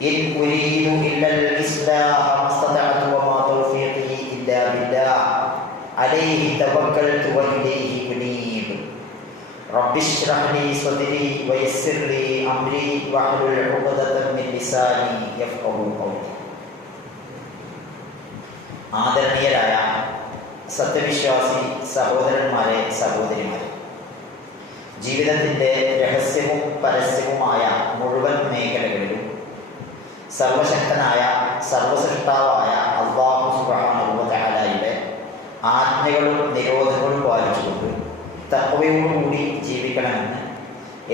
إن أريد إلا الإصلاح ما استطعت وما توفيقي إلا بالله عليه توكلت وإليه أنيب رب اشرح لي صدري ويسر لي أمري واحلل عقدة من لساني يفقه قولي ആദരണീയരായ സത്യവിശ്വാസി സഹോദരന്മാരെ സഹോദരിമാരെ ജീവിതത്തിൻ്റെ രഹസ്യവും പരസ്യവുമായ മുഴുവൻ മേഖലകളിലും സർവശക്തനായ സർവസൃഷ്ടാവായ അള്ളാഹു സുബ്ഹാനഹുവതആലയുടെ ആജ്ഞകളും നിരോധങ്ങളും പാലിച്ചുകൊണ്ട് തക്കവയോടുകൂടി ജീവിക്കണമെന്ന്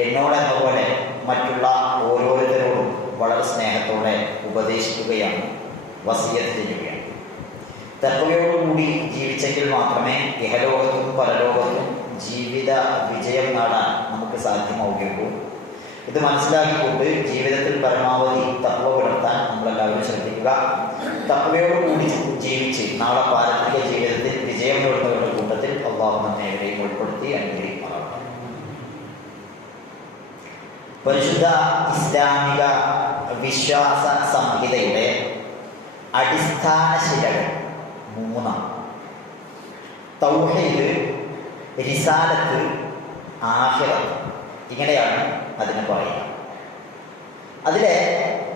എന്നോടെന്ന പോലെ മറ്റുള്ള ഓരോരുത്തരോടും വളരെ സ്നേഹത്തോടെ ഉപദേശിക്കുകയാണ് വസീയത്ത് ചെയ്യുകയാണ്. തക്കവയോടുകൂടി ജീവിച്ചെങ്കിൽ മാത്രമേ ഇഹലോകത്തും പരലോകത്തും ജീവിത വിജയം നേടാൻ നമുക്ക് സാധ്യമാവുകയുള്ളൂ. ഇത് മനസ്സിലാക്കിക്കൊണ്ട് ജീവിതത്തിൽ പരമാവധി തത്വ പുലർത്താൻ നമ്മളെല്ലാവരും ശ്രദ്ധിക്കുക. തത്വയോടുകൂടി ജീവിച്ച് നാളെ പാരമ്പര്യ ജീവിതത്തിൽ വിജയം നേടുന്നവരുടെ കൂട്ടത്തിൽ അള്ളാഹു നമ്മെ ഉൾപ്പെടുത്തി അനുഗ്രഹിക്കുമാറാണ് പരിശുദ്ധ ഇസ്ലാമിക വിശ്വാസ സംഹിതയുടെ അടിസ്ഥാന ശിലകൾ മൂന്നാണ്. തൗഹീദ് റിസാലത്ത് ആഹിറത്ത്. ഇങ്ങനെയാണ് അതിനെ പറയുക അതിലെ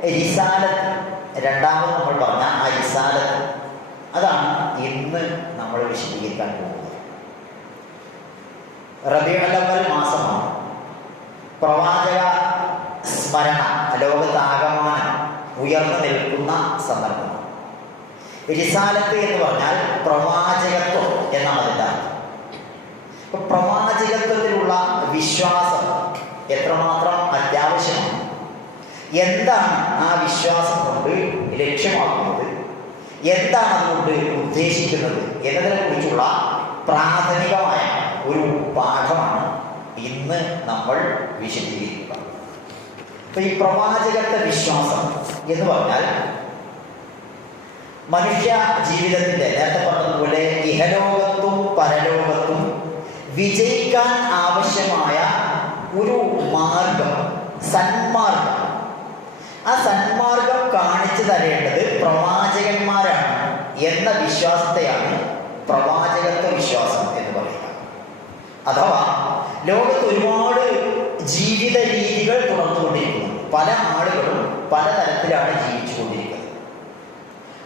റിസാലത്ത് രണ്ടാമത് നമ്മൾ പറഞ്ഞ ആ റിസാലത്ത് അതാണ് ഇന്ന് നമ്മൾ വിശദീകരിക്കാൻ പോകുന്നത്. റബിയുലവൽ മാസമാണ്. പ്രവാചക സ്മരണ ലോകത്താകമാനം ഉയർന്നു നിൽക്കുന്ന സന്ദർഭം റിസാലത്ത് എന്ന് പറഞ്ഞാൽ പ്രവാചകത്വം എന്നാണ് അതിന്റെ അർത്ഥം. പ്രവാചകത്വത്തിലുള്ള വിശ്വാസം എത്രമാത്രം അത്യാവശ്യമാണ്? എന്താണ് ആ വിശ്വാസം കൊണ്ട് ലക്ഷ്യമാക്കുന്നത്? എന്താണ് അതുകൊണ്ട് ഉദ്ദേശിക്കുന്നത്? എന്നതിനെ കുറിച്ചുള്ള പ്രാഥമികമായ ഒരു പാഠമാണ് ഇന്ന് നമ്മൾ വിശദീകരിക്കുക. അപ്പൊ ഈ പ്രവാചകത്വ വിശ്വാസം എന്ന് പറഞ്ഞാൽ മനുഷ്യ ജീവിതത്തിന്റെ നേരത്തെ പറഞ്ഞതുപോലെ ഇഹലോകത്തും പരലോകത്തും വിജയിക്കാൻ ആവശ്യമായ ഒരു മാർഗം സന്മാർഗം. ആ സന്മാർഗം കാണിച്ചു തരേണ്ടത് പ്രവാചകന്മാരാണ് എന്ന വിശ്വാസത്തെയാണ് പ്രവാചകത്വ വിശ്വാസം എന്ന് പറയുക അഥവാ ലോകത്ത് ഒരുപാട് ജീവിത രീതികൾ തുടർന്നുകൊണ്ടിരിക്കുന്നു. പല ആളുകളും പലതരത്തിലാണ് ജീവിച്ചുകൊണ്ടിരിക്കുന്നത്.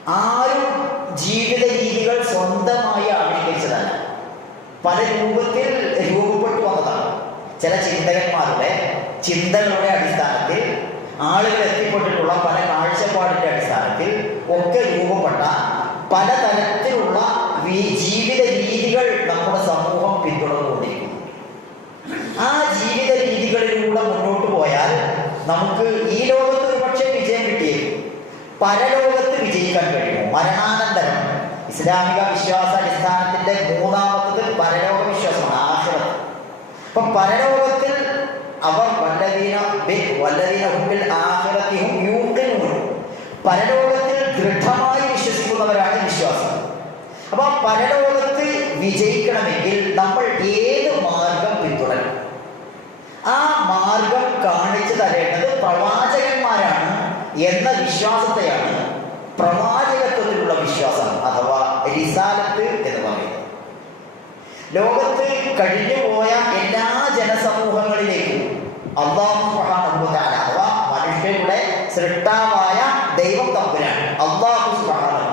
ആരും ജീവിത രീതികൾ സ്വന്തമായി ആവിഷ്കരിച്ചതല്ല പല രൂപത്തിൽ രൂപപ്പെട്ടു വന്നതാണ്. ചില ചിന്തകന്മാരുടെ ചിന്തകളുടെ അടിസ്ഥാനത്തിൽ ആളുകൾ എത്തിപ്പെട്ടിട്ടുള്ള പല കാഴ്ചപ്പാടിന്റെ അടിസ്ഥാനത്തിൽ ഒക്കെ രൂപപ്പെട്ട പലതരത്തിലുള്ള ജീവിത രീതികൾ നമ്മുടെ സമൂഹം പിന്തുടർന്നുകൊണ്ടിരിക്കുന്നു. ആ ജീവിത രീതികളിലൂടെ മുന്നോട്ട് പോയാൽ നമുക്ക് ഈ ലോകത്ത് ഒരു പക്ഷേ വിജയം കിട്ടിയേക്കും. പരലോകത്ത് വിജയിക്കാൻ കഴിയുമോ? മരണാനന്തരം ഇസ്ലാമിക അപ്പൊ പരലോകത്തിൽ അവർ വല്ലതീന ബി- വല്ലതീന ഹുമ്മിൽ ആഖിറത്തിഹും യൂഖിനൂൻ. പരലോകത്തിൽ ദൃഢമായി വിശ്വസിക്കുന്നവരാണ് വിശ്വാസം അപ്പൊ ആ പരലോകത്ത് വിജയിക്കണമെങ്കിൽ നമ്മൾ ഏത് മാർഗം പിന്തുടരണം? ആ മാർഗം കാണിച്ചു തരേണ്ടത് പ്രവാചകന്മാരാണ് എന്ന വിശ്വാസത്തെയാണ്. പ്രവാചകത്വത്തിലുള്ള വിശ്വാസം അഥവാ റിസാലത്ത് എന്ന് പറയുന്നത്. ലോകത്ത് കഴിഞ്ഞു പോയ എല്ലാ ജനസമൂഹങ്ങളിലേക്കും അള്ളാഹു അഥവാ മനുഷ്യരുടെ സൃഷ്ടാവായ ദൈവം തമ്പുരാണ് അള്ളാഹു സുബ്ഹാനഹു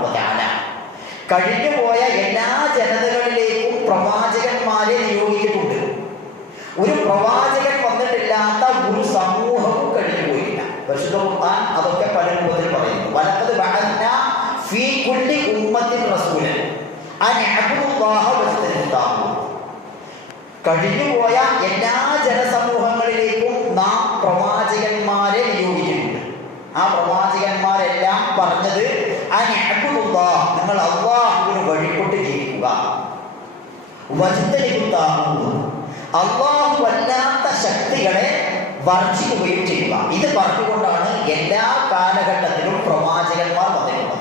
കഴിഞ്ഞു പോയ എല്ലാ ജനതകളിലേക്കും പ്രവാചകന്മാരെ നിയോഗിച്ചിട്ടുണ്ട്. ഒരു പ്രവാചകൻ വന്നിട്ടില്ലാത്ത ഒരു സമൂഹവും കഴിഞ്ഞുപോയില്ല പരിശുദ്ധ ഖുർആൻ അതൊക്കെ പല രൂപത്തിൽ പറയുന്നു. ബഅത്ന ഫീ കുല്ലി ഉമ്മത്തിൻ റസൂലൻ. കഴിഞ്ഞുപോയ എല്ലാ ജനസമൂഹങ്ങളിലേക്കും നാം പ്രവാചകന്മാരെ നിയോഗിച്ചിട്ടുണ്ട്. ആ പ്രവാചകന്മാരെല്ലാം പറഞ്ഞത് നിങ്ങൾ അള്ളാഹുവിന് വഴിപ്പെട്ട് ജീവിക്കുക. അള്ളാഹു അല്ലാത്ത ശക്തികളെ വർജിക്കുകയും ചെയ്യുക. ഇത് പറഞ്ഞുകൊണ്ടാണ് എല്ലാ കാലഘട്ടത്തിലും പ്രവാചകന്മാർ വന്നിട്ടുള്ളത്.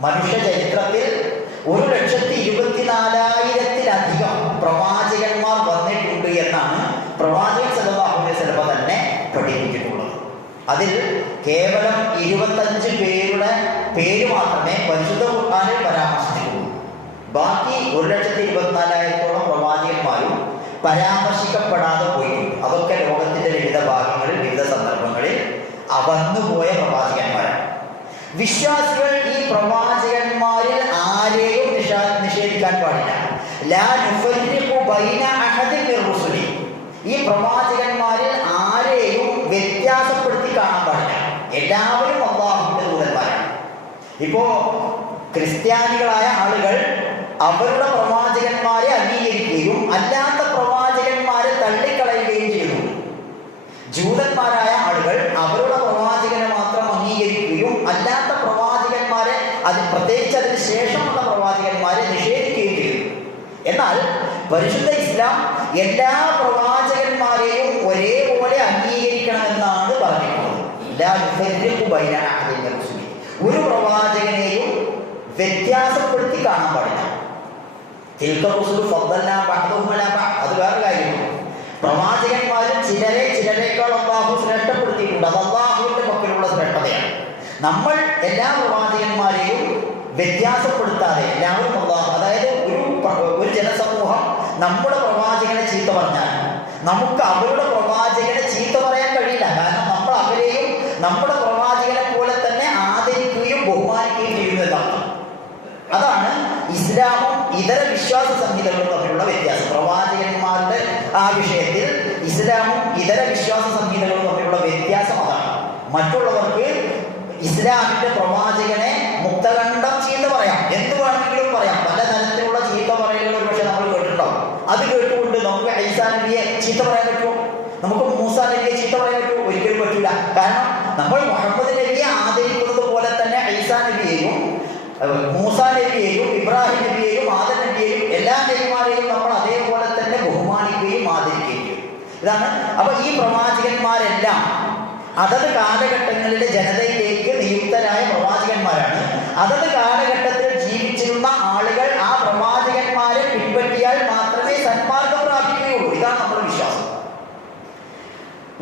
മനുഷ്യ ചരിത്രത്തിൽ ഒരു ലക്ഷത്തി ഇരുപത്തിനാലായിരത്തിലധികം പ്രവാചകന്മാർ വന്നിട്ടുണ്ട് എന്നാണ് പ്രവാചകൻ സല്ലല്ലാഹു സലഭ തന്നെ പഠിപ്പിച്ചിട്ടുള്ളത്. അതിൽ കേവലം ഇരുപത്തഞ്ച് പേരുടെ പേര് മാത്രമേ പരിശുദ്ധ ഖുർആാനിൽ പരാമർശിച്ചിട്ടുള്ളൂ. ബാക്കി ഒരു ലക്ഷത്തി ഇരുപത്തിനാലായിരത്തോളം പ്രവാചകന്മാരും പരാമർശിക്കപ്പെടാതെ പോയിട്ടുണ്ട്. അതൊക്കെ ലോകത്തിന്റെ വിവിധ ഭാഗങ്ങളിൽ വിവിധ സന്ദർഭങ്ങളിൽ അവന്നുപോയ പ്രവാചകന്മാരാണ്. വിശ്വാസികൾ ഈ പ്രവാചകന്മാരിൽ ആരെയും നിഷേധിക്കാൻ പാടില്ല. ഈ പ്രവാചകന്മാരിൽ ആരെയും വ്യത്യാസപ്പെടുത്തി കാണാൻ പാടില്ല. എല്ലാവരും അള്ളാഹുവിന്റെ ദൂതന്മാരാണ്. ഇപ്പോ ക്രിസ്ത്യാനികളായ ആളുകൾ അവരുടെ പ്രവാചകന്മാരെ അംഗീകരിക്കുകയും അല്ലാത്ത പ്രവാചകന്മാരെ തള്ളിക്കളയുകയും ചെയ്തു. ജൂതന്മാരായ ആളുകൾ അവരുടെ പ്രവാചകനെ മാത്രം അംഗീകരിക്കുകയും അല്ലാത്ത അത് പ്രത്യേകിച്ച് അതിന് ശേഷമുള്ള പ്രവാചകന്മാരെ നിഷേധിക്കുകയും ചെയ്തു. എന്നാൽ പരിശുദ്ധ ഇസ്ലാം എല്ലാ പ്രവാചകന്മാരെയും ഒരേപോലെ അംഗീകരിക്കണമെന്നാണ് പറഞ്ഞിട്ടുള്ളത്. ഒരു പ്രവാചകനെയും വ്യത്യാസപ്പെടുത്തി കാണാൻ പാടില്ല. അത് വേറെ കാര്യമാണ്. പ്രവാചകന്മാരും ചിലരെ ചിലരെക്കാൾ അള്ളാഹു ശ്രേഷ്ഠപ്പെടുത്തിയിട്ടുണ്ട്. അത് ശ്രേഷ്ഠതയാണ് നമ്മൾ എല്ലാ പ്രവാചകന്മാരെയും വ്യത്യാസപ്പെടുത്താതെ എല്ലാവരും അതായത് ഒരു ഒരു ജനസമൂഹം നമ്മുടെ പ്രവാചകനെ ചീത്ത പറഞ്ഞാൽ നമുക്ക് അവരുടെ പ്രവാചകനെ ചീത്ത പറയാൻ കഴിയില്ല. കാരണം നമ്മൾ അവരെയും നമ്മുടെ പ്രവാചകനെ പോലെ തന്നെ ആദരിക്കുകയും ബഹുമാനിക്കുകയും ചെയ്യുന്നതാണ് അതാണ് ഇസ്ലാമും ഇതര വിശ്വാസ സംഹിതകളും തമ്മിലുള്ള വ്യത്യാസം. പ്രവാചകന്മാരുടെ ആ വിഷയത്തിൽ ഇസ്ലാമും ഇതര വിശ്വാസ സംഹിതകളും തമ്മിലുള്ള വ്യത്യാസം അതാണ്. മറ്റുള്ളവർക്ക് ഇസ്ലാമിന്റെ പ്രവാചകനെ മുക്തകണ്ഠം ചീത്ത പറയാം. എന്ത് വേണമെങ്കിലും പറയാം. പല തരത്തിലുള്ള ചീത്ത പറയലുകൾ പക്ഷെ നമ്മൾ കേട്ടിട്ടുണ്ടാവും. അത് കേട്ടുകൊണ്ട് നമുക്ക് ഐസാ നബിയെ ചീത്ത പറയാൻ പറ്റുമോ? നമുക്ക് മൂസ നബിയെ ചീത്ത പറയാൻ പറ്റുമോ? ഒരിക്കലും പറ്റില്ല കാരണം നമ്മൾ മുഹമ്മദ് നബിയെ ആദരിക്കുന്നത് പോലെ തന്നെ ഐസാ നബിയെയും മൂസാ നബിയെയും ഇബ്രാഹിം നബിയെയും ആദർ നബിയെയും എല്ലാ നബിമാരെയും നമ്മൾ അതേപോലെ തന്നെ ബഹുമാനിക്കുകയും ആദരിക്കുകയും ഇതാണ്. അപ്പൊ ഈ പ്രവാചകന്മാരെല്ലാം അതത് കാലഘട്ടങ്ങളിലെ ജനതയിലേക്ക് നിയുക്തരായ പ്രവാചകന്മാരാണ്. അതത് കാലഘട്ടത്തിൽ ജീവിച്ചിരുന്ന ആളുകൾ ആ പ്രവാചകന്മാരെ പിൻപറ്റിയാൽ മാത്രമേ സന്മാർഗം പ്രാപിക്കുകയുള്ളൂ. ഇതാണ് നമ്മുടെ വിശ്വാസം.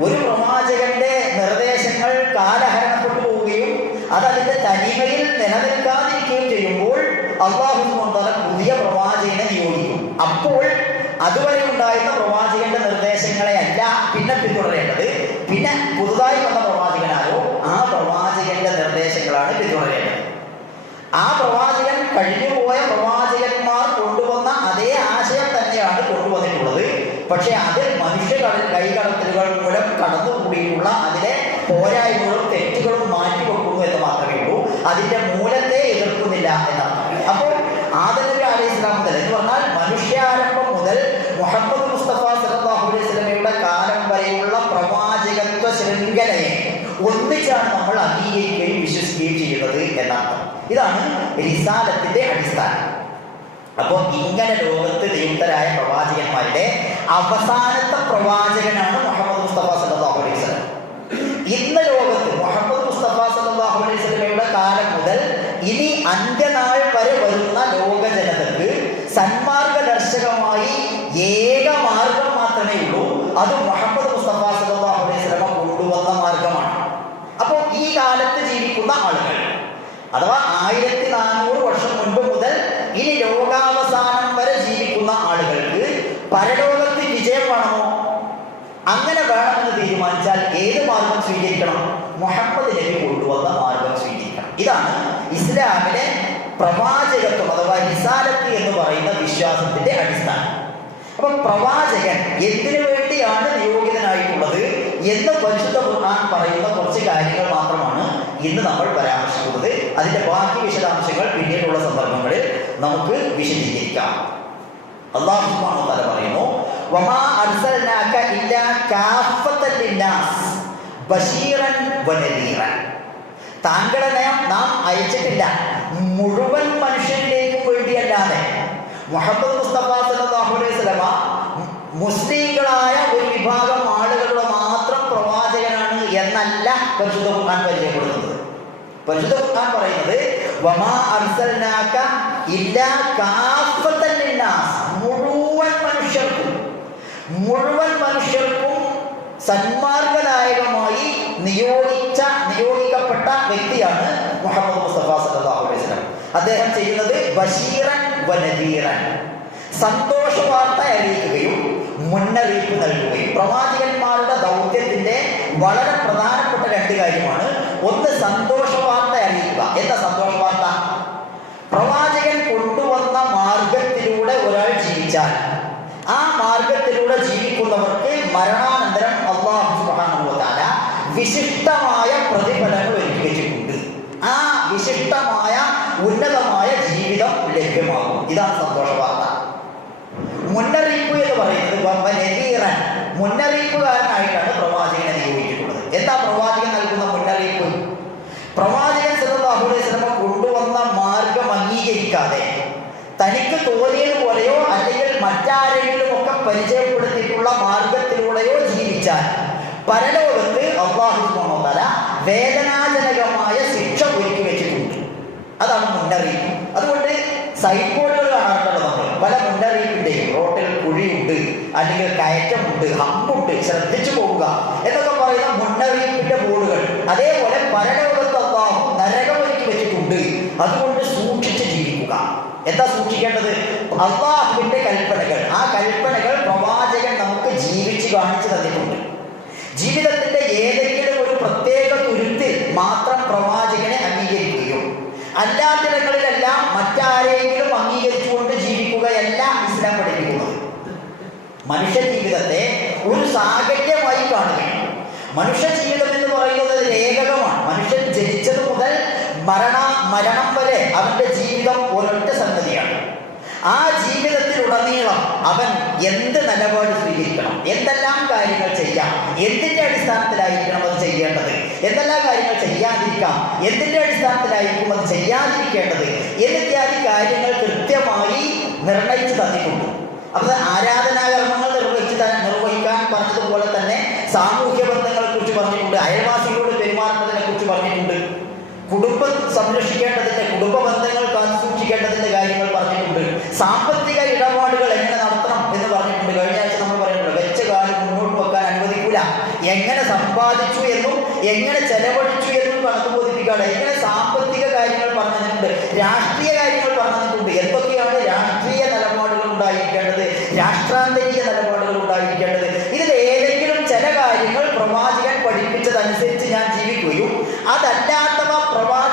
ഒരു പ്രവാചകന്റെ നിർദ്ദേശങ്ങൾ കാലഹരണപ്പെട്ടു പോവുകയും അത് അതിന്റെ തനിമയിൽ നിലനിൽക്കാതിരിക്കുകയും ചെയ്യുമ്പോൾ അള്ളാഹു പുതിയ പ്രവാചകനെ നിയോഗിക്കും. അപ്പോൾ അതുവരെ ഉണ്ടായിരുന്ന പ്രവാചകന്റെ നിർദ്ദേശങ്ങളെ അല്ല പിന്നെ പിന്തുടരേണ്ടത്. പിന്നെ പുതുതായി വന്ന പ്രവാചകനാരോ ആ പ്രവാചകന്റെ നിർദ്ദേശങ്ങളാണ് പിന്തുടരേണ്ടത്. ആ പ്രവാചകൻ കഴിഞ്ഞുപോയ പ്രവാചകന്മാർ കൊണ്ടുവന്ന അതേ ആശയം തന്നെയാണ് കൊണ്ടുവന്നിട്ടുള്ളത്. പക്ഷെ അതിൽ മനുഷ്യ കട- കൈകടത്തലുകൾ മൂലം കടന്നുകൂടിയിട്ടുള്ള അതിലെ പോരായ്മകളും തെറ്റുകളും മാറ്റിവെക്കുന്നു എന്ന് മാത്രമേ ഉള്ളൂ. അതിന്റെ മൂലത്തെ എതിർക്കുന്നില്ല എന്നാണ് അപ്പോൾ ആദരവ് അലൈഹി എന്ന് പറഞ്ഞാൽ മനുഷ്യാരംഭം മുതൽ മുഹമ്മദ് മുസ്തഫ സല്ലല്ലാഹു അലൈഹി വസല്ലമയുടെ കാലം വരെയുള്ള പ്രവാചകത്വ ശൃംഖലയെ ഒന്നിച്ചാണ് നമ്മൾ അംഗീകരിക്കുകയും വിശ്വസിക്കുകയും ചെയ്യുന്നത് എന്നർത്ഥം ഇതാണ് റിസാലത്തിന്റെ അടിസ്ഥാനം. അപ്പോൾ ഇങ്ങനെ ലോകത്ത് നിയുക്തരായ പ്രവാചകന്മാരുടെ അവസാനത്തെ പ്രവാചകനാണ് മുഹമ്മദ് മുസ്തഫ സല്ലല്ലാഹു അലൈഹി വസല്ലം. ഇന്ന് ലോകത്ത് മുഹമ്മദ് മുസ്തഫ സല്ലല്ലാഹു അലൈഹി വസല്ലമയുടെ കാലം മുതൽ ഇനി അന്ത്യനാൾ വരെ വരുന്ന ലോക ജനതക്ക് സന്മാർഗദർശകമായി ഏക മാർഗം മാത്രമേ ഉള്ളൂ. അത് മുഹമ്മദ് മുസ്തഫ സല്ലല്ലാഹു അലൈഹി വസല്ലമ കൊണ്ടുവന്ന മാർഗമാണ്. അപ്പോൾ ഈ കാലത്ത് ജീവിക്കുന്ന ആളുകൾ അഥവാ ആയിരത്തി നാനൂറ് വർഷം മുൻപ് മുതൽ ഇനി ലോകാവസാനം വരെ ജീവിക്കുന്ന ആളുകൾക്ക് പരലോകത്തിൽ വിജയം വേണമോ? അങ്ങനെ വേണമെന്ന് തീരുമാനിച്ചാൽ ഏത് മാർഗം സ്വീകരിക്കണം? മുഹമ്മദ് നബി കൊണ്ടുവന്ന മാർഗം സ്വീകരിക്കണം. ഇതാണ് ഇസ്ലാമിലെ പ്രവാചകത്വം അഥവാ റിസാലത്ത് എന്ന് പറയുന്ന വിശ്വാസത്തിന്റെ അടിസ്ഥാനം. അപ്പൊ പ്രവാചകൻ എന്തിനു വേണ്ടിയാണ് നിയോഗിതനായിട്ടുള്ളത് എന്ന് പരിശുദ്ധ ഖുർആൻ പറയുന്ന കുറച്ച് കാര്യങ്ങൾ മാത്രമാണ് ഇന്ന് നമ്മൾ പരാമർശിക്കുന്നത്. അതിന്റെ ബാക്കി വിശദാംശങ്ങൾ പിന്നീടുള്ള സന്ദർഭങ്ങളിൽ നമുക്ക് വിശദീകരിക്കാം. അള്ളാഹു തല പറയുന്നു താങ്കളെ നാം അയച്ചിട്ടില്ല. മുഴുവൻ മനുഷ്യരിലേക്കും വേണ്ടിയല്ലാതെ മുഹമ്മദ് മുസ്തഫ സല്ലല്ലാഹു അലൈഹി മുസ്ലിങ്ങളായ ഒരു വിഭാഗം ആളുകളുടെ മാത്രം പ്രവാചകനാണ് എന്നല്ല പരിശുദ്ധ ഖുർആൻ പരിചയപ്പെടുന്നത് പരിശുദ്ധ ഖുർആൻ പറയുന്നത് വമാ അർസൽനാക മുഴുവൻ മനുഷ്യർക്കും മുഴുവൻ മനുഷ്യർക്കും സന്മാർഗദായകമായി നിയോഗിച്ച നിയോഗിക്കപ്പെട്ട വ്യക്തിയാണ് മുഹമ്മദ് മുസ്തഫ സല്ലല്ലാഹു അലൈഹി അദ്ദേഹം ചെയ്യുന്നത് ബഷീറൻ വനദീറൻ സന്തോഷ വാർത്ത അറിയിക്കുകയും മുന്നറിയിപ്പ് നൽകുകയും. പ്രവാചകന്മാരുടെ ദൗത്യത്തിന്റെ വളരെ പ്രധാനപ്പെട്ട രണ്ട് കാര്യമാണ്. ഒന്ന് സന്തോഷ വാർത്ത അറിയിക്കുക. എന്താ സന്തോഷ വാർത്ത? പ്രവാചകൻ കൊണ്ടുവന്ന മാർഗത്തിലൂടെ ഒരാൾ ജീവിച്ചാൽ ആ മാർഗത്തിലൂടെ ജീവിക്കുന്നവർക്ക് മരണാനന്തരം അള്ളാഹു സുബ്ഹാനഹു വ തആല വിശിഷ്ടമായ പ്രതിഫലങ്ങൾ എനിക്ക് ആ വിശിഷ്ടമായ ഉന്നതമായ ജീവിതം ലഭ്യമാകും. ഇതാണ് സന്തോഷ വാർത്ത മുന്നറിയിപ്പ് എന്ന് പറയുന്നത് മുന്നറിയിപ്പുകാരനായിട്ടാണ് പ്രവാചകനെ നിയോഗിച്ചിട്ടുള്ളത്. എന്താ പ്രവാചകൻ നൽകുന്ന മുന്നറിയിപ്പ്? പ്രവാചകൻ അലൈഹി വസല്ലം കൊണ്ടുവന്ന മാർഗം അംഗീകരിക്കാതെ തനിക്ക് തോന്നിയതുപോലെയോ അല്ലെങ്കിൽ മറ്റാരെങ്കിലും ഒക്കെ പരിചയപ്പെടുത്തിയിട്ടുള്ള മാർഗത്തിലൂടെയോ ജീവിച്ചാൽ പരലോകത്ത് അള്ളാഹു സുബ്ഹാനഹു വേദനാജനകമായ ശിക്ഷ ഒരുക്കി വെച്ചിട്ടുണ്ട്. അതാണ് മുന്നറിയിപ്പ്. അതുകൊണ്ട് സൈഡ് ബോർഡുകൾ നമ്മൾ പല മുന്നറിയിപ്പിന്റെയും റോട്ടിൽ കുഴിയുണ്ട് അല്ലെങ്കിൽ കയറ്റമുണ്ട് ഹമ്പുണ്ട് ശ്രദ്ധിച്ചു പോവുക എന്നൊക്കെ പറയുന്ന മുന്നറിയിപ്പിന്റെ ബോർഡുകൾ അതേപോലെ പരലോകത്ത് അള്ളാഹു നരകമൊരുക്കി വെച്ചിട്ടുണ്ട്. അതുകൊണ്ട് സൂക്ഷിച്ച് ജീവിക്കുക. എന്താ സൂക്ഷിക്കേണ്ടത്? അള്ളാഹുവിന്റെ കൽപ്പനകൾ. ആ കൽപ്പനകൾ പ്രവാചകൻ നമുക്ക് ജീവിച്ച് കാണിച്ചു തന്നിട്ടുണ്ട്. ജീവിതത്തിന്റെ ഏതെങ്കിലും ഒരു പ്രത്യേക തുരുത്തിൽ മാത്രം പ്രവാചകനെ അംഗീകരിക്കുകയോ അല്ലാത്തിടങ്ങളിലെല്ലാം മറ്റാരെങ്കിലും അംഗീകരിച്ചുകൊണ്ട് ജീവിക്കുകയല്ല ഇസ്ലാം പഠിപ്പിക്കുന്നത്. മനുഷ്യ ജീവിതത്തെ ഒരു സാഹചര്യമായി കാണുകയാണ്. മനുഷ്യ ജീവിതം എന്ന് പറയുന്നത് ഏകകമാണ്. മനുഷ്യൻ ജനിച്ചത് മുതൽ മരണ മരണം വരെ അവന്റെ ജീവിതം ഒരൊറ്റ ആ ജീവിതത്തിലുടനീളം അവൻ എന്ത് നിലപാട് സ്വീകരിക്കണം? എന്തെല്ലാം കാര്യങ്ങൾ ചെയ്യാം? എന്തിന്റെ അടിസ്ഥാനത്തിലായിരിക്കണം അത് ചെയ്യേണ്ടത്? എന്തെല്ലാം കാര്യങ്ങൾ ചെയ്യാതിരിക്കാം? എന്തിന്റെ അടിസ്ഥാനത്തിലായിരിക്കും അത് ചെയ്യാതിരിക്കേണ്ടത്? എന്നിത്യാദി കാര്യങ്ങൾ കൃത്യമായി നിർണയിച്ചു തന്നിട്ടുണ്ട്. അപ്പൊ ആരാധനാകർമ്മങ്ങൾ നിർവഹിച്ച് നിർവഹിക്കാൻ പറഞ്ഞതുപോലെ തന്നെ സാമൂഹ്യ ബന്ധങ്ങളെ കുറിച്ച് പറഞ്ഞിട്ടുണ്ട്. അയൽവാസികളോട് പെരുമാറുന്നതിനെ കുറിച്ച് പറഞ്ഞിട്ടുണ്ട്. കുടുംബം സംരക്ഷിക്കേണ്ടതിന്റെ കുടുംബ ബന്ധങ്ങൾ കാത്തു സൂക്ഷിക്കേണ്ടതിന്റെ കാര്യങ്ങൾ പറഞ്ഞിട്ടുണ്ട് സാമ്പത്തിക ഇടപാടുകൾ എങ്ങനെ നടത്തണം എന്ന് പറഞ്ഞിട്ടുണ്ട്. കഴിഞ്ഞ ആഴ്ച നമ്മൾ പറയുന്നുണ്ട് വെച്ച കാലം മുന്നോട്ട് വെക്കാൻ അനുവദിക്കൂല. എങ്ങനെ സമ്പാദിച്ചു എന്നും എങ്ങനെ ചെലവഴിച്ചു എന്നും കണക്ക് ബോധിപ്പിക്കാണ് എങ്ങനെ സാമ്പത്തിക കാര്യങ്ങൾ പറഞ്ഞിട്ടുണ്ട് രാഷ്ട്രീയ കാര്യങ്ങൾ പറഞ്ഞിട്ടുണ്ട്. എന്തൊക്കെയാണ് രാഷ്ട്രീയ നിലപാടുകൾ ഉണ്ടായിരിക്കേണ്ടത്? രാഷ്ട്രാന്തരീയ നിലപാടുകൾ ഉണ്ടായിരിക്കേണ്ടത്? ഇതിൽ ഏതെങ്കിലും ചില കാര്യങ്ങൾ പ്രവാചകൻ പഠിപ്പിച്ചതനുസരിച്ച് ഞാൻ ജീവിക്കുകയും അതല്ലാത്തവ പ്രവാചകൻ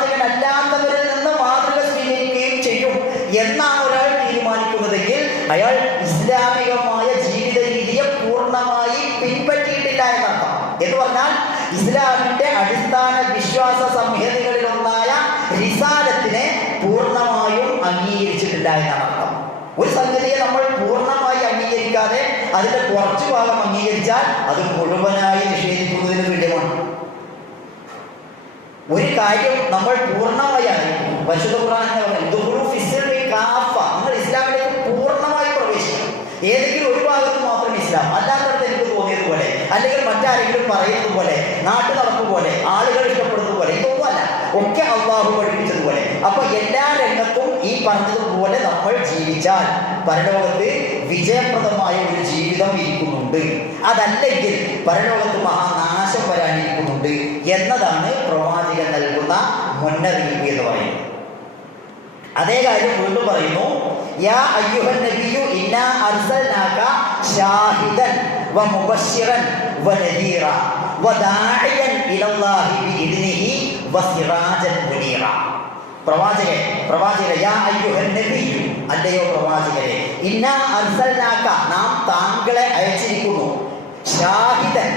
അയാൾ ഇസ്ലാമികമായ ജീവിത രീതിയെ പൂർണമായി പിൻപറ്റിയിട്ടില്ല എന്നർത്ഥം. എന്ന് പറഞ്ഞാൽ ഇസ്ലാമിന്റെ അടിസ്ഥാന വിശ്വാസ സംഹിതകളിലൊന്നായ റിസാലത്തിനെ പൂർണമായും അംഗീകരിച്ചിട്ടില്ല എന്നാണ് അർത്ഥം ഒരു സംഗതിയെ നമ്മൾ പൂർണമായി അംഗീകരിക്കാതെ അതിന്റെ കുറച്ചു ഭാഗം അംഗീകരിച്ചാൽ അത് മുഴുവനായി നിഷേധിക്കുന്നതിന് തുല്യമാണ്. ഒരു കാര്യം നമ്മൾ പൂർണമായി അറിയും പരിശുദ്ധ ഖുർആൻ എന്ന് കാഫ. നിങ്ങൾ പ്രവേശിക്കണം ഏതെങ്കിലും ഒരു ഭാഗത്ത് മാത്രം ഇസ്ലാം. അല്ലാത്തടത്ത് എനിക്ക് തോന്നിയത് പോലെ അല്ലെങ്കിൽ മറ്റാരെങ്കിലും പറയുന്നത് പോലെ നാട്ടു നടപ്പ് പോലെ ആളുകൾ ഇഷ്ടപ്പെടുന്നത് പോലെ ഇതൊന്നുമല്ല ഒക്കെ അള്ളാഹു പഠിപ്പിച്ചതുപോലെ അപ്പൊ എല്ലാ രംഗത്തും ഈ പറഞ്ഞതുപോലെ നമ്മൾ ജീവിച്ചാൽ പരലോകത്ത് വിജയപ്രദമായ ഒരു ജീവിതം ഇരിക്കുന്നുണ്ട്. അതല്ലെങ്കിൽ പരലോകത്ത് മഹാനാശം വരാനിരിക്കുന്നുണ്ട് എന്നതാണ് പ്രവാചകൻ നൽകുന്ന മുന്നറിയിപ്പ് എന്ന് പറയുന്നത്. അതേ കാര്യം വീണ്ടും പറയുന്നു. യാ അല്ലയോ പ്രവാചകരെ നാം താങ്കളെ അയച്ചിരിക്കുന്നു. ഷാഹിദൻ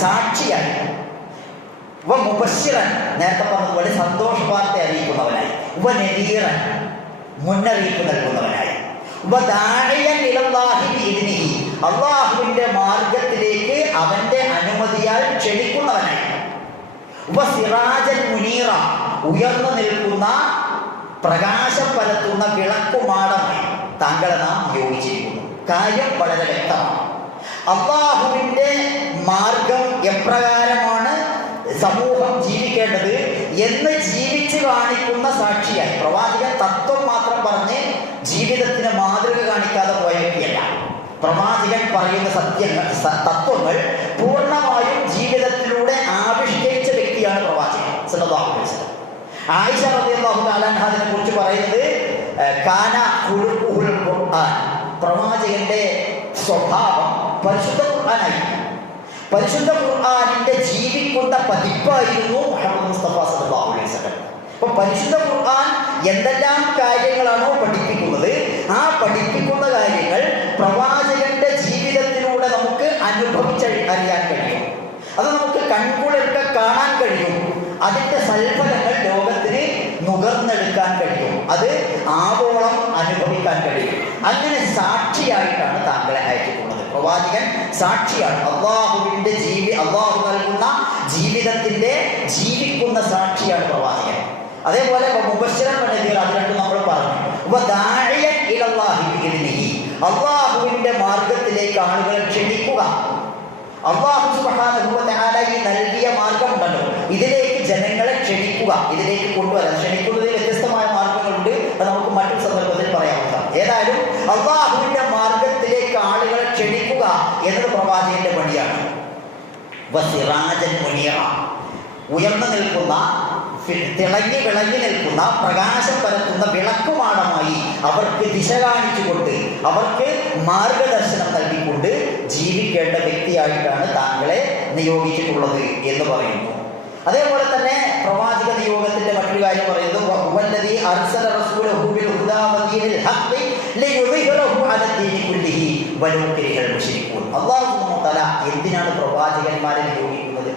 സാക്ഷിയായി. നേരത്തെ പറഞ്ഞതുപോലെ സന്തോഷ വാർത്ത അറിയിക്കുന്നവനായി. മുന്നറിയിപ്പ് നൽകുന്നവനായി അള്ളാഹുവിന്റെ മാർഗത്തിലേക്ക് അവന്റെ അനുമതിയാൽ ക്ഷണിക്കുന്നവനായി. മുനീറ. ഉയർന്നു നിൽക്കുന്ന പ്രകാശം പരത്തുന്ന വിളക്കുമാടമായി താങ്കളെ നാം നിയോഗിച്ചിരിക്കുന്നു. കാര്യം വളരെ വ്യക്തമാണ്. അള്ളാഹുവിന്റെ മാർഗം എപ്രകാരമാണ് സമൂഹം ജീവിക്കേണ്ടത് എന്ന് ജീവിച്ചു കാണിക്കുന്ന സാക്ഷിയായി. പ്രവാചകൻ തത്വം ജീവിതത്തിന് മാതൃക കാണിക്കാതെ പോയ വ്യക്തിയല്ല. പ്രവാചകൻ പറയുന്ന സത്യങ്ങൾ തത്വങ്ങൾ പൂർണമായും ജീവിതത്തിലൂടെ ആവിഷ്കരിച്ച വ്യക്തിയാണ് പ്രവാചകൻ ആയിഷ റബിയാഹു കുറിച്ച് പറയുന്നത് കാന പ്രവാചകന്റെ സ്വഭാവം പരിശുദ്ധ ഖുർആനായി പരിശുദ്ധ ഖുർആാനിന്റെ ജീവിക്കുന്ന പതിപ്പായിരുന്നു മുഹമ്മദ് മുസ്തഫ സല്ലാഹു അലൈഹി അപ്പൊ പരിശുദ്ധ ഖുർആൻ എന്തെല്ലാം കാര്യങ്ങളാണോ പഠിപ്പിക്കുന്നത്? ആ പഠിപ്പിക്കുന്ന കാര്യങ്ങൾ പ്രവാചകന്റെ ജീവിതത്തിലൂടെ നമുക്ക് അനുഭവിച്ച് അറിയാൻ കഴിയും. അത് നമുക്ക് കൺകുളിർക്കെ കാണാൻ കഴിയും. അതിന്റെ സൽഫലങ്ങൾ ലോകത്തിന് നുകർന്നെടുക്കാൻ കഴിയും. അത് ആവോളം അനുഭവിക്കാൻ കഴിയും. അങ്ങനെ സാക്ഷിയായിട്ടാണ് താങ്കളെ അയച്ചിട്ടുള്ളത്. പ്രവാചകൻ സാക്ഷിയാണ്. അള്ളാഹുവിന്റെ ജീവി അള്ളാഹു നൽകുന്ന ജീവിതത്തിന്റെ ജീവിക്കുന്ന സാക്ഷിയാണ് പ്രവാചകൻ. അതേപോലെ നമ്മൾ. അള്ളാഹുവിന്റെ മാർഗത്തിലേക്ക് ആളുകളെ ക്ഷണിക്കുക. അള്ളാഹു ഈ നൽകിയ മാർഗം ഉണ്ടല്ലോ ഇതിലേക്ക് ജനങ്ങളെ ക്ഷണിക്കുക. ഇതിലേക്ക് കൊണ്ടുവരാൻ ക്ഷണിക്കുന്നതിൽ വ്യത്യസ്തമായ മാർഗങ്ങളുണ്ട്. അത് നമുക്ക് മറ്റൊരു സന്ദർഭത്തിൽ പറയാവുന്നതാണ്. ഏതായാലും അള്ളാഹുവിന്റെ മാർഗത്തിലേക്ക് ആളുകളെ ക്ഷണിക്കുക എന്നത് പ്രവാചകന്റെ പണിയാണ്. ഉയർന്നു നിൽക്കുന്ന തിളങ്ങി വിളങ്ങി നിൽക്കുന്ന പ്രകാശം പരത്തുന്ന വിളക്കുമാടമായി അവർക്ക് ദിശ കാണിച്ചുകൊണ്ട് അവർക്ക് മാർഗദർശനം നൽകിക്കൊണ്ട് ജീവിക്കേണ്ട വ്യക്തിയായിട്ടാണ് താങ്കളെ നിയോഗിച്ചിട്ടുള്ളത് എന്ന് പറയുന്നു. അതേപോലെ തന്നെ പ്രവാചക നിയോഗത്തിന്റെ മറ്റൊരു കാര്യം പറയുന്നത് എന്തിനാണ് പ്രവാചകന്മാരെ നിയോഗിക്കുന്നത്?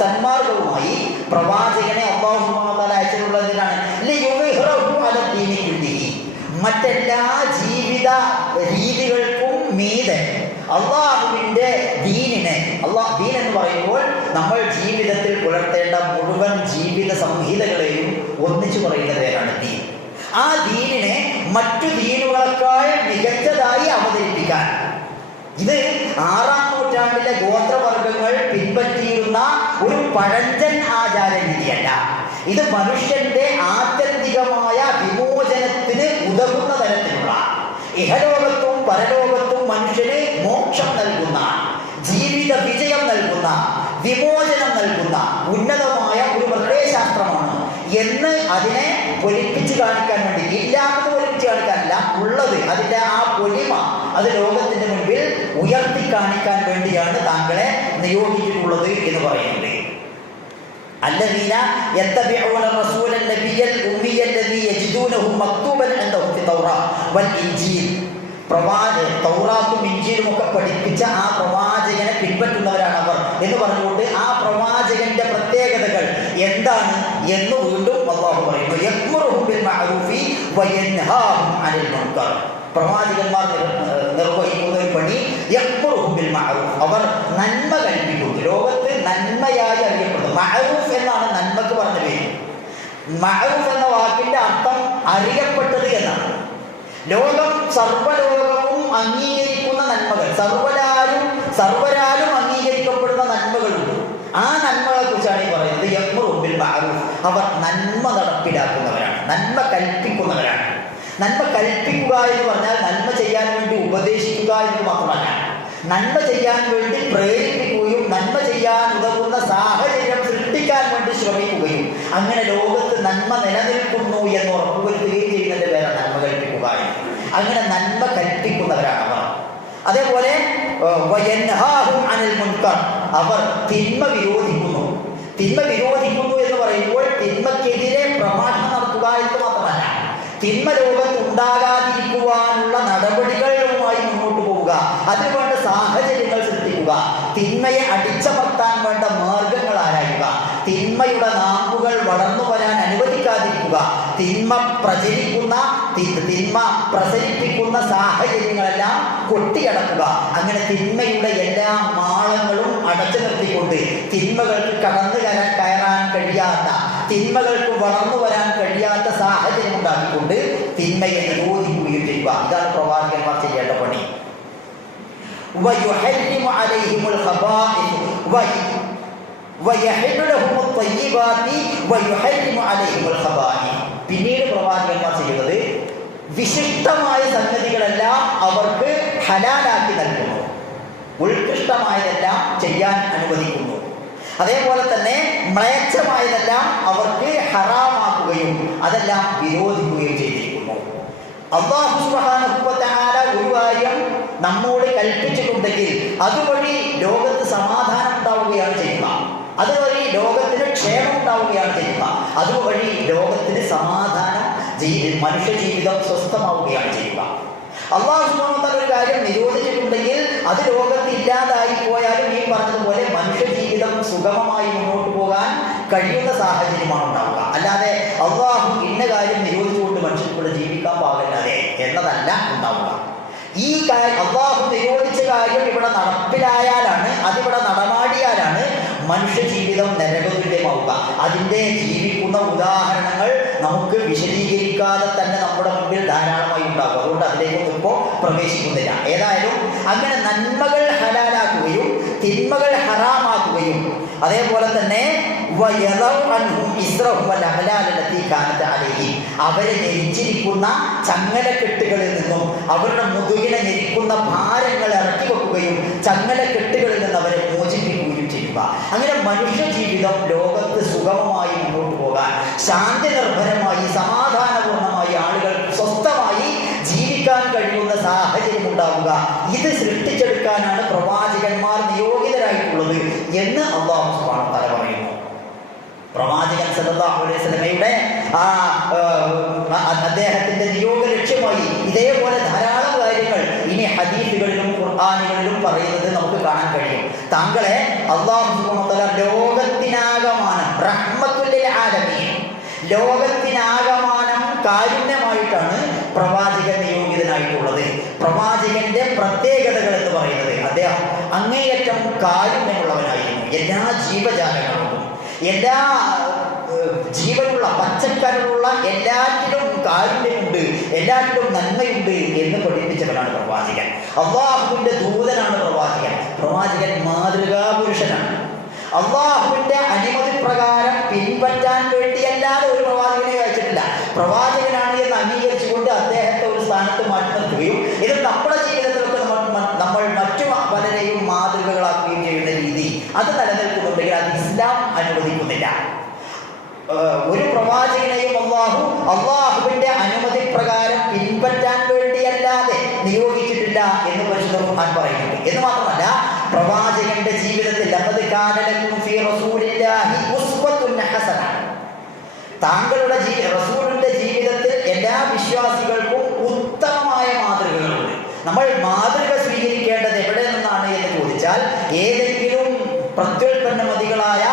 സന്മാർഗവുമായി പ്രവാചകനെ മറ്റെല്ലാ ജീവിത രീതികൾക്കും മീതെ അള്ളാഹുവിന്റെ ദീനിനെ അള്ളാഹ് ദീൻ എന്ന് പറയുമ്പോൾ നമ്മൾ ജീവിതത്തിൽ പുലർത്തേണ്ട മുഴുവൻ ജീവിത സംഹിതകളെയും ഒന്നിച്ചു പറയുന്ന പേരാണ് ദീൻ. ആ ദീനിനെ മറ്റു ദീനുകളെക്കാൾ മികച്ചതായി അവതരിപ്പിക്കാൻ. ഇത് ആറാം നൂറ്റാണ്ടിലെ ഗോത്രവർഗങ്ങൾ പിൻപറ്റിയിരുന്ന ഒരു പഴഞ്ചൻ ആചാര രീതിയല്ല ഇത് മനുഷ്യന്റെ ആത്യന്തികമായ വിമോചനത്തിന് ഉതകുന്ന തരത്തിലുള്ള ഇഹലോകത്തും പരലോകത്തും മനുഷ്യന് മോക്ഷം നൽകുന്ന ജീവിത വിജയം നൽകുന്ന വിമോചനം നൽകുന്ന ഉന്നതമായ ഒരു പ്രത്യയശാസ്ത്രമാണ് എന്ന് അതിനെ പൊലിപ്പിച്ച് കാണിക്കാൻ വേണ്ടി ഇല്ലാത്തത് പൊലിപ്പിച്ച് കാണിക്കാനല്ല ഉള്ളത് അതിൻ്റെ ആ പൊലിമ അത് ലോകത്തിന്റെ മുൻപിൽ ഉയർത്തി കാണിക്കാൻ വേണ്ടിയാണ് താങ്കളെ നിയോഗിച്ചിട്ടുള്ളത് എന്ന് പറയുന്നത് الذين يتبعون الرسول النبي الأمي الذي يجدونه مكتوبا عندهم في التوراة والإنجيل പ്രവാച തൗറാത്തും ഇഞ്ചിയിലും ഒക്കെ പഠിപ്പിച്ച ആ പ്രവാചകനെ പിൻപറ്റുന്നവരാണ് അവർ. എന്ന് പറഞ്ഞുകൊണ്ട് ആ പ്രവാചകന്റെ പ്രത്യേകതകൾ എന്താണ് എന്ന് വീണ്ടും അള്ളാഹു പറയുന്നു. പ്രവാചകന്മാർ നിർവഹിക്കുന്ന ഒരു പണി എപ്പോഴും അവർ നന്മ കൽപ്പിക്കുന്നു. ലോകത്ത് നന്മയായി അറിയപ്പെടുന്നു. മഹറൂഫ് എന്നാണ് നന്മക്ക് പറഞ്ഞ പേര്. മഹറൂഫ് എന്ന വാക്കിന്റെ അർത്ഥം അറിയപ്പെട്ടത് എന്നാണ്. ലോകം സർവലോകവും അംഗീകരിക്കുന്ന നന്മകൾ. സർവരാലും സർവരാലും അംഗീകരിക്കപ്പെടുന്ന നന്മകളുണ്ട്. ആ നന്മകളെ കുറിച്ചാണ് ഈ പറയുന്നത്. യമ്മുറുബിൽ മഅറൂഫ്. അവർ നന്മ നടപ്പിലാക്കുന്നവരാണ്. നന്മ കൽപ്പിക്കുന്നവരാണ്. നന്മ കൽപ്പിക്കുക എന്ന് പറഞ്ഞാൽ നന്മ ചെയ്യാൻ വേണ്ടി ഉപദേശിക്കുക എന്ന് മാത്രമല്ല. നന്മ ചെയ്യാൻ വേണ്ടി പ്രേരിപ്പിക്കുകയും നന്മ ചെയ്യാൻ ഉതകുന്ന സാഹചര്യം സൃഷ്ടിക്കാൻ വേണ്ടി ശ്രമിക്കുകയും. അങ്ങനെ ലോകത്ത് നന്മ നിലനിൽക്കുന്നു എന്ന് ഉറപ്പുവരുത്തുകയും ചെയ്യുന്നതിന്റെ പേരാണ് നന്മ കൽപ്പിക്കുക എന്ന് അങ്ങനെ നന്മ കൽപ്പിക്കുന്നവരാണ് അതേപോലെ അവർ തിന്മ വിരോധിക്കുന്നു. തിന്മ വിരോധിക്കുന്നു എന്ന് പറയുമ്പോൾ തിന്മക്കെതിരെ പ്രഭാഷണം നടത്തുക എന്ന് മാത്രമല്ല തിന്മ ലോകത്ത് ഉണ്ടാകാതിരിക്കുവാനുള്ള നടപടികളുമായി മുന്നോട്ട് പോവുക. അതിനുവേണ്ട സാഹചര്യങ്ങൾ സൃഷ്ടിക്കുക. തിന്മയെ അടിച്ചമർത്താൻ വേണ്ട മാർഗങ്ങൾ ആരായുക. തിന്മയുടെ നാമ്പുകൾ വളർന്നു വരാൻ അനുവദിക്കാതിരിക്കുക. തിന്മ പ്രചരിക്കുന്ന തിന്മ പ്രസരിപ്പിക്കുന്ന സാഹചര്യങ്ങളെല്ലാം കൊട്ടിയടക്കുക. അങ്ങനെ തിന്മയുടെ എല്ലാ മാളങ്ങളും അടച്ചു നിർത്തിക്കൊണ്ട് തിന്മകൾക്ക് കടന്നു കയറാൻ കയറാൻ കഴിയാത്ത തിന്മകൾക്ക് വളർന്നു വരാൻ കഴിയാത്ത സാഹചര്യം ഉണ്ടാക്കിക്കൊണ്ട് തിന്മയെ നിരോധിക്കുകയും ചെയ്യുക. ഇതാണ് പ്രവാചകന്മാർ ചെയ്യേണ്ട പണി. പിന്നീട് പ്രവാചകന്മാർ ചെയ്യുന്നത് വിശിഷ്ടമായ സംഗതികളെല്ലാം അവർക്ക് ഹലാലാക്കി നൽകുന്നു. ഉത്കൃഷ്ടമായതെല്ലാം ചെയ്യാൻ അനുവദിക്കുന്നു. അതേപോലെ തന്നെ മ്ലേച്ഛമായതെല്ലാം അവർക്ക് ഹറാമാക്കുകയും അതെല്ലാം വിരോധിക്കുകയും ചെയ്തിരിക്കുന്നു. അള്ളാഹു സുബ്ഹാനഹു വ തആല ഒരു കാര്യം നമ്മോട് കൽപ്പിച്ചിട്ടുണ്ടെങ്കിൽ അതുവഴി ലോകത്ത് സമാധാനം ഉണ്ടാവുകയാണ് ചെയ്യുക. അതുവഴി ലോകത്തിന് ക്ഷേമം ഉണ്ടാവുകയാണ് ചെയ്യുക. അതുവഴി ലോകത്തിന് സമാധാനം ജീവി മനുഷ്യ ജീവിതം സ്വസ്ഥമാവുകയാണ് ചെയ്യുക. അള്ളാഹു കാര്യം നിരോധിച്ചിട്ടുണ്ടെങ്കിൽ അത് ലോകത്ത് ഇല്ലാതായി പോയാലും ഈ പറഞ്ഞതുപോലെ മനുഷ്യ ജീവിതം സുഗമമായി മുന്നോട്ട് പോകാൻ കഴിയുന്ന സാഹചര്യമാണ് ഉണ്ടാവുക. അല്ലാതെ അള്ളാഹു ഇന്ന കാര്യം നിരോധിച്ചുകൊണ്ട് മനുഷ്യർക്കൂടെ ജീവിക്കാൻ പാടില്ലാതെ എന്നതല്ല ഉണ്ടാവുക. ഈ കാര്യം അള്ളാഹു നിരോധിച്ച കാര്യം ഇവിടെ നടപ്പിലായാലാണ് അതിവിടെ നടമാടിയാലാണ് മനുഷ്യ ജീവിതം നരകതുല്യമാവുക അതിന്റെ ജീവിക്കുന്ന ഉദാഹരണങ്ങൾ നമുക്ക് വിശദീകരിക്കാതെ തന്നെ നമ്മുടെ മുമ്പിൽ ധാരാളമായി ഉണ്ടാകും. അതുകൊണ്ട് അതിലേക്കൊന്നും ഇപ്പോൾ പ്രവേശിക്കുന്നില്ല. ഏതായാലും അങ്ങനെ നന്മകൾ ഹലാലാക്കുകയും തിന്മകൾ ഹറാമാക്കുകയും അതേപോലെ തന്നെ. അവരെ ഞെരിച്ചിരിക്കുന്ന ചങ്ങലക്കെട്ടുകളിൽ നിന്നും അവരുടെ മുതുകിനെ ഞെരിക്കുന്ന ഭാരങ്ങൾ ഇറക്കി വെക്കുകയും ചങ്ങലക്കെട്ടുകളിൽ നിന്ന് അവരെ മോചിപ്പിക്കുകയും ചെയ്യുക. അങ്ങനെ മനുഷ്യ ജീവിതം ലോകത്ത് സുഗമമായി മുന്നോട്ട് പോകാൻ ശാന്തി നിർഭരമായി സമാധാനപൂർണമായി ആളുകൾ സ്വസ്ഥമായി ജീവിക്കാൻ കഴിയുന്ന സാഹചര്യം ഉണ്ടാവുക. ഇത് സൃഷ്ടിച്ചെടുക്കാനാണ് പ്രവാചകന്മാർ നിയോഗിതരായിട്ടുള്ളത് എന്ന് അള്ളാഹു തല പറയുന്നു. പ്രവാചകൻ സല്ലല്ലാഹു അലൈഹി ആ അദ്ദേഹത്തിന്റെ നിയോഗ ലക്ഷ്യമായി ഇതേപോലെ ധാരാളം കാര്യങ്ങൾ ഇനി ഹദീസുകളിലും ഖുർആാനുകളിലും കഴിയും താങ്കളെ ലോകത്തിനാകമാനം ആലമീൻ ലോകത്തിനാകമാനം കാരുണ്യമായിട്ടാണ് പ്രവാചകൻ നിയോഗിതനായിട്ടുള്ളത് പ്രവാചകന്റെ പ്രത്യേകതകൾ എന്ന് പറയുന്നത് അദ്ദേഹം അങ്ങേയറ്റം കാരുണ്യമുള്ളവനായിരുന്നു. എല്ലാ ജീവജാലങ്ങളും എല്ലാ ജീവനുള്ള പച്ചക്കറിലുള്ള എല്ലാറ്റിലും കാരുണ്യമുണ്ട് എല്ലാറ്റിലും നന്മയുണ്ട് എന്ന് പഠിപ്പിച്ചവനാണ് പ്രവാചകൻ. അള്ളാഹുവിന്റെ ദൂതനാണ് പ്രവാചകൻ. പ്രവാചകൻ മാതൃകാ പുരുഷനാണ് അള്ളാഹുവിന്റെ അനുമതി പ്രകാരം പിൻപറ്റാൻ വേണ്ടിയല്ലാതെ ഒരു പ്രവാചകനെ അയച്ചിട്ടില്ല പ്രവാചകനാണ് എന്ന് അംഗീകരിച്ചുകൊണ്ട് അദ്ദേഹത്തെ ഒരു സ്ഥാനത്ത് മാറ്റി നിർത്തുകയും ഇത് നമ്മുടെ ജീവിതത്തിലൊക്കെ നമ്മൾ മറ്റു പലരെയും മാതൃകകളാക്കുകയും ചെയ്യുന്ന രീതി അത് നിലനിൽക്കുന്നുണ്ടെങ്കിൽ അത് ഇസ്ലാം അനുവദിക്കുന്നില്ല. ഒരു പ്രവാചകനെയും അള്ളാഹു അള്ളാഹുവിന്റെ താങ്കളുടെ ജീ റസൂലിന്റെ ജീവിതത്തിൽ എല്ലാ വിശ്വാസികൾക്കും ഉത്തമമായ മാതൃകകളുണ്ട്. നമ്മൾ മാതൃക സ്വീകരിക്കേണ്ടത് എവിടെ നിന്നാണ് എന്ന് ചോദിച്ചാൽ ഏതെങ്കിലും പ്രത്യുൽപ്പന്നമതികളായ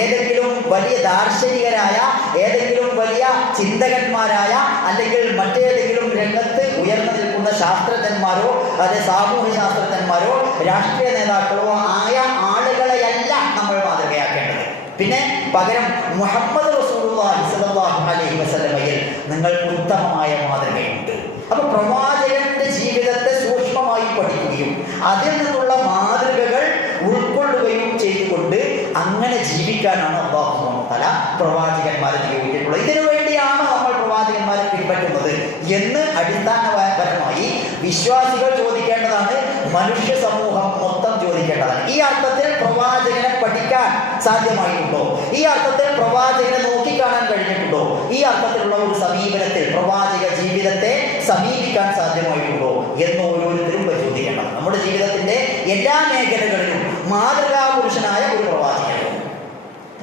ഏതെങ്കിലും വലിയ ദാർശനികരായ ഏതെങ്കിലും വലിയ ചിന്തകന്മാരായ അല്ലെങ്കിൽ മറ്റേതെങ്കിലും രംഗത്ത് ഉയർന്നു നിൽക്കുന്ന ശാസ്ത്രജ്ഞന്മാരോ അതെ സാമൂഹ്യ ശാസ്ത്രജ്ഞന്മാരോ രാഷ്ട്രീയ നേതാക്കളോ ആയ ആളുകളെയല്ല നമ്മൾ മാതൃകയാക്കേണ്ടത്. പിന്നെ പകരം മുഹമ്മദ് നിങ്ങൾക്ക് ഉത്തമമായ മാതൃകയുണ്ട്. അപ്പൊ പ്രവാചകന്റെ ജീവിതത്തെ സൂക്ഷ്മമായി പഠിക്കുകയും അതിൽ നിന്നുള്ള മാതൃകകൾ ഉൾക്കൊള്ളുകയും ചെയ്തുകൊണ്ട് അങ്ങനെ ജീവിക്കാനാണ് അബ്ബാഹുമല പ്രവാചകന്മാരെ നിയോഗിച്ചിട്ടുള്ളത്. ഇതിനു വേണ്ടിയാണ് നമ്മൾ പ്രവാചകന്മാരെ പിൻപറ്റുന്നത് എന്ന് അടിസ്ഥാനപരമായി വിശ്വാസികൾ ചോദിക്കേണ്ടതാണ് മനുഷ്യ സമൂഹം മൊത്തം ചോദിക്കേണ്ടതാണ്. ഈ അർത്ഥത്തിൽ പ്രവാചകനെ പഠിക്കാൻ സാധ്യമായിട്ടുണ്ടോ? ഈ അർത്ഥത്തിൽ പ്രവാചകനെ നോക്കിക്കാണാൻ കഴിഞ്ഞിട്ടുണ്ടോ? ഈ അർത്ഥത്തിലുള്ള ഒരു സമീപനത്തിൽ പ്രവാചക ജീവിതത്തെ സമീപിക്കാൻ സാധ്യമായിട്ടുണ്ടോ എന്ന് ഓരോരുത്തരും പരിശോധിക്കണം. നമ്മുടെ ജീവിതത്തിന്റെ എല്ലാ മേഖലകളിലും മാതൃകാപുരുഷനായ ഒരു പ്രവാചകനാണ്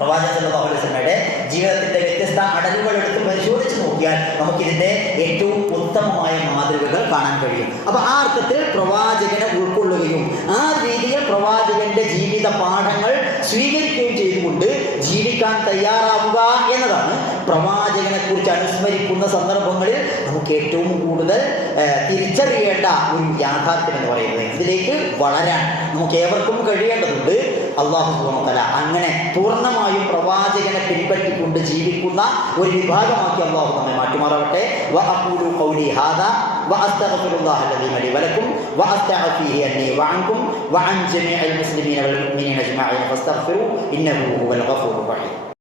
അലൈഹി വസല്ലമയുടെ ജീവിതത്തിന്റെ വ്യത്യസ്ത അടലുകൾ എടുത്ത് പരിശോധിച്ച് നോക്കിയാൽ നമുക്കിതിന്റെ ഏറ്റവും ഉത്തമമായ മാതൃകകൾ കാണാൻ കഴിയും. അപ്പൊ ആ അർത്ഥത്തിൽ പ്രവാചകനെ ഉൾക്കൊള്ളുകയും ആ രീതിയിൽ പ്രവാചകന്റെ ജീവിത പാഠങ്ങൾ സ്വീകരിക്കുകയും ചെയ്തുകൊണ്ട് ജീവിക്കാൻ തയ്യാറാവുക എന്നതാണ് പ്രവാചകനെ കുറിച്ച് അനുസ്മരിക്കുന്ന സന്ദർഭങ്ങളിൽ നമുക്ക് ഏറ്റവും കൂടുതൽ ഏഹ്, തിരിച്ചറിയേണ്ട ഒരു യാഥാർത്ഥ്യം എന്ന് പറയുന്നത് ഇതിലേക്ക് വളരാൻ നമുക്ക് ഏവർക്കും കഴിയേണ്ടതുണ്ട് അള്ളാഹു സുബ്ഹാനഹു വ തആല അങ്ങനെ പൂർണ്ണമായും പ്രവാചകനെ പിൻപറ്റിക്കൊണ്ട് ജീവിക്കുന്ന ഒരു വിഭാഗമാക്കി അള്ളാഹു നമ്മെ മാറ്റിമാറാവട്ടെ വ അഖൂലു ഖൗലി ഹാദാ وأستغفر الله العظيم لي ولكم وأستعفيه أني وعنكم وعن جميع المسلمين والمؤمنين أجمعين فاستغفروا إنه هو الغفور الرحيم